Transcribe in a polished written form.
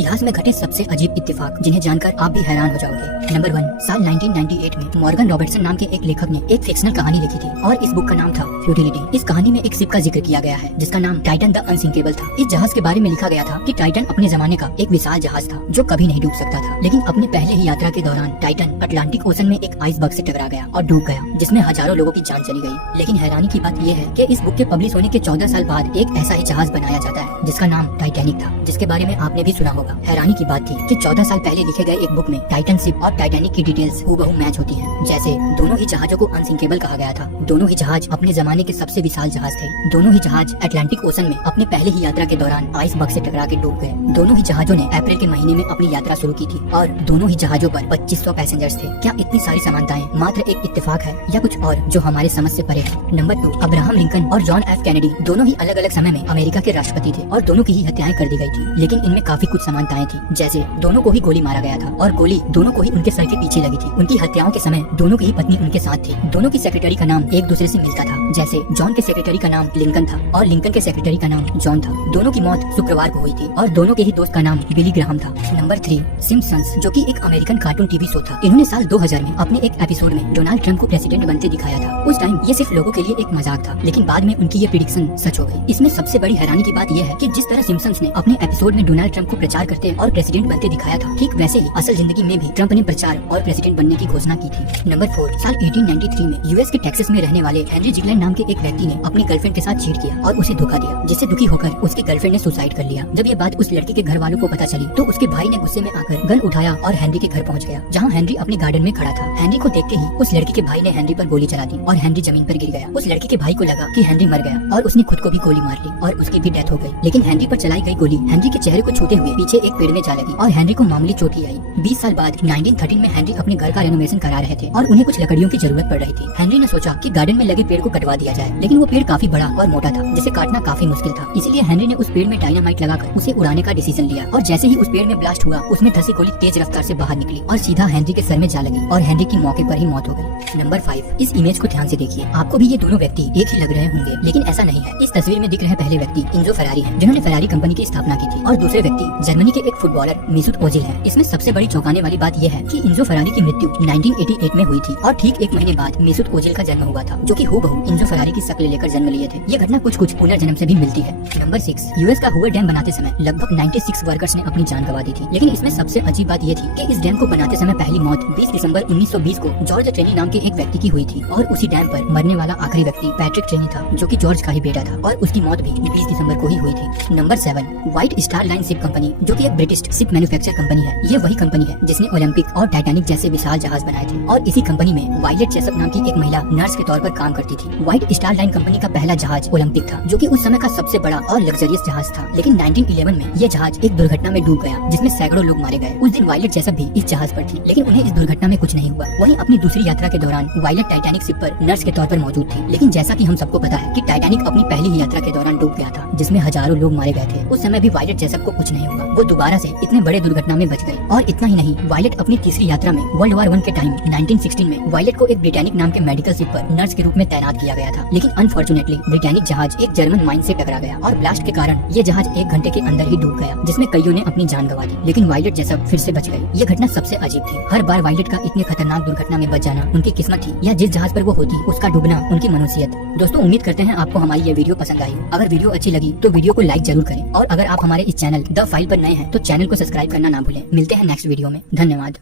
इतिहास में घटे सबसे अजीब इत्तेफाक जिन्हें जानकर आप भी हैरान हो जाओगे। नंबर 1, साल 1998 में मॉर्गन रॉबर्टसन नाम के एक लेखक ने एक फिक्शनल कहानी लिखी थी और इस बुक का नाम था फ्यूटिलिटी। इस कहानी में एक शिप का जिक्र किया गया है जिसका नाम टाइटन द अनसिंकेबल था। इस जहाज के बारे में लिखा गया था कि टाइटन अपने जमाने का एक विशाल जहाज था जो कभी नहीं डूब सकता था, लेकिन अपनी पहले ही यात्रा के दौरान टाइटन अटलांटिक ओशन में एक आइसबर्ग से टकरा गया और डूब गया, जिसमें हजारों लोगों की जान चली गई। लेकिन हैरानी की बात यह है कि इस बुक के पब्लिश होने के 14 साल बाद एक ऐसा ही जहाज बनाया जाता है जिसका नाम टाइटैनिक था, जिसके बारे में आपने भी सुना होगा। हैरानी की बात थी कि 14 साल पहले लिखे गए एक बुक में टाइटन शिप और टाइटैनिक की डिटेल्स हूबहू मैच होती हैं। जैसे दोनों ही जहाजों को अनसिंकेबल कहा गया था, दोनों ही जहाज अपने जमाने के सबसे विशाल जहाज थे, दोनों ही जहाज अटलांटिक ओशन में अपने पहले ही यात्रा के दौरान आइसबर्ग से टकरा के डूब गए, दोनों ही जहाजों ने अप्रैल के महीने में अपनी यात्रा शुरू की थी और दोनों ही जहाजों पर 2500 पैसेंजर्स थे। क्या इतनी सारी समानताएं मात्र एक इत्तेफाक है या कुछ और जो हमारे समझ से परे है? नंबर 2, अब्राहम लिंकन और जॉन एफ कैनेडी दोनों ही अलग अलग समय में अमेरिका के राष्ट्रपति थे और दोनों की ही हत्याएं कर दी गई थी, लेकिन इनमें काफी कुछ समानताएं थी। जैसे दोनों को ही गोली मारा गया था और गोली दोनों को ही उनके सर के पीछे लगी थी। उनकी हत्याओं के समय दोनों की ही पत्नी उनके साथ थी। दोनों की सेक्रेटरी का नाम एक दूसरे से मिलता था, जैसे जॉन के सेक्रेटरी का नाम लिंकन था और लिंकन के सेक्रेटरी का नाम जॉन था। दोनों की मौत शुक्रवार को हुई थी और दोनों के ही दोस्त का नाम बिली ग्राहम था। नंबर 3, सिम्पसंस, जो कि एक अमेरिकन कार्टून टीवी शो था। इन्होंने साल 2000 में अपने एक एपिसोड में डोनाल्ड ट्रंप को प्रेसिडेंट बनते दिखाया था। उस टाइम ये सिर्फ लोगों के लिए एक मजाक था, लेकिन बाद में उनकी ये प्रेडिक्शन सच हो गई। इसमें सबसे बड़ी हैरानी की बात यह है कि जिस तरह सिम्पसंस ने अपने एपिसोड में डोनाल्ड ट्रंप को प्रचार करते और प्रेसिडेंट बनते दिखाया था, ठीक वैसे ही असल जिंदगी में भी ट्रंप ने प्रचार और प्रेसिडेंट बनने की घोषणा की थी। नंबर 4, साल 1893 में यूएस के टेक्सास में रहने वाले हेनरी जिगलैंड नाम के एक व्यक्ति ने अपनी गर्लफ्रेंड के साथ चीट किया और उसे धोखा दिया, जिससे दुखी होकर उसकी गर्लफ्रेंड ने सुसाइड कर लिया। जब ये बात उस लड़की के घर वालों को पता चली तो उसके भाई ने गुस्से में आकर गन उठाया और हेनरी के घर पहुंच गया, जहां हेनरी अपने गार्डन में खड़ा था। हेनरी को देखते ही उस लड़की के भाई ने हेनरी पर गोली चला दी और हेनरी जमीन पर गिर गया। उस लड़की के भाई को लगा कि हेनरी मर गया और उसने खुद को भी गोली मार ली और उसकी भी डेथ हो गई, लेकिन हेनरी पर चलाई गई गोली हेनरी के चेहरे को छूते हुए पीछे एक पेड़ में जा लगी और हेनरी को मामूली चोट ही आई। 20 साल बाद 1913 में हेनरी अपने घर का रेनोवेशन करा रहे थे और उन्हें कुछ लकड़ियों की जरूरत पड़ रही थी। हेनरी ने सोचा कि गार्डन में लगे पेड़ को कटवा दिया जाए, लेकिन वो पेड़ काफी बड़ा और मोटा था जिसे काटना काफी मुश्किल था। इसीलिए हेनरी ने उस पेड़ में डायनामाइट लगाकर उसे उड़ाने का डिसीजन लिया और जैसे ही उस पेड़ में ब्लास्ट हुआ, उसमें धसी गोली तेज रफ्तार से बाहर निकली और सीधा हेनरी के सर में जा लगी और हेनरी की मौके पर ही मौत हो गई। नंबर 5, इस इमेज को ध्यान से देखिए। आपको भी ये दोनों व्यक्ति एक ही लग रहे होंगे, लेकिन ऐसा नहीं है। इस तस्वीर में दिख रहे पहले व्यक्ति इन्जो फेरारी हैं, जिन्होंने फेरारी कंपनी की स्थापना की थी, और दूसरे व्यक्ति जर्मनी के एक फुटबॉलर मेसूत ओजिल हैं। इसमें सबसे बड़ी चौंकाने वाली बात यह है कि इन्जो फेरारी की मृत्यु 1988 में हुई थी और ठीक एक महीने बाद मेसूत ओजिल का जन्म हुआ था, जो कि हूबहू इन्जो फेरारी की शक्ल लेकर जन्म लिए थे। ये घटना कुछ पुनर्जन्म से भी मिलती है। नंबर 6, यूएस का हूवर डैम बनाते समय लगभग 96 वर्कर्स ने अपनी जान गंवा दी थी, लेकिन इसमें सबसे अच्छी बात ये थी कि इस डैम को बनाते समय पहली मौत 20 दिसंबर 1920 को जॉर्ज ट्रेनी नाम के एक व्यक्ति की हुई थी और उसी डैम पर मरने वाला आखिरी व्यक्ति पैट्रिक ट्रेनी था, जो कि जॉर्ज का ही बेटा था और उसकी मौत भी 20 दिसंबर को ही हुई थी। Number 7, white star line ship company, जो कि एक ब्रिटिश शिप मैन्युफैक्चर कंपनी है। ये वही कंपनी है जिसने ओलंपिक और टाइटैनिक जैसे विशाल जहाज बनाए थे और इसी कंपनी में वायलेट चेसअप नाम की एक महिला नर्स के तौर पर काम करती थी। व्हाइट स्टार लाइन कंपनी का पहला जहाज ओलंपिक था, जो कि उस समय का सबसे बड़ा और लग्जरियस जहाज था, लेकिन 1911 में ये जहाज एक दुर्घटना में डूब गया जिसमें सैकड़ों लोग मारे गए। उस दिन वायलेट चेसअप भी इस जहाज पर थी, लेकिन उन्हें इस दुर्घटना में कुछ नहीं हुआ। वहीं अपनी दूसरी यात्रा के दौरान वायलेट टाइटैनिक शिप पर नर्स के तौर पर मौजूद थी, लेकिन जैसा कि हम सबको पता है कि टाइटैनिक अपनी पहली ही यात्रा के दौरान डूब गया था, जिसमें हजारों लोग मारे गए थे। उस समय भी वायलेट चेसअप को कुछ नहीं हुआ, वो दोबारा से इतने बड़े दुर्घटना में बच गई। और इतना ही नहीं, वायलेट अपनी तीसरी यात्रा में वर्ल्ड वॉर 1 के टाइम 1916 में वायलेट को एक ब्रिटानिक नाम के मेडिकल शिप पर नर्स के रूप में तैनात किया गया था, लेकिन अनफॉर्चुनेटली ब्रिटानिक जहाज एक जर्मन माइन से टकरा गया और ब्लास्ट के कारण ये जहाज 1 घंटे के अंदर ही डूब गया, जिसमें कईयों ने अपनी जान गंवा दी, लेकिन वायलेट चेसअप फिर से बच गई। ये घटना सबसे अजीब थी। हर बार वायलेट का इतने खतरनाक दुर्घटना में बच जाना उनकी किस्मत थी या जिस जहाज पर वो होती उसका डूबना उनकी मनुष्यत। दोस्तों, उम्मीद करते हैं आपको हमारी ये वीडियो पसंद आई। अगर वीडियो अच्छी लगी तो वीडियो को लाइक जरूर करें और अगर आप हमारे इस चैनल द फाइल पर नए हैं तो चैनल को सब्सक्राइब करना ना भूलें। मिलते हैं नेक्स्ट वीडियो में। धन्यवाद।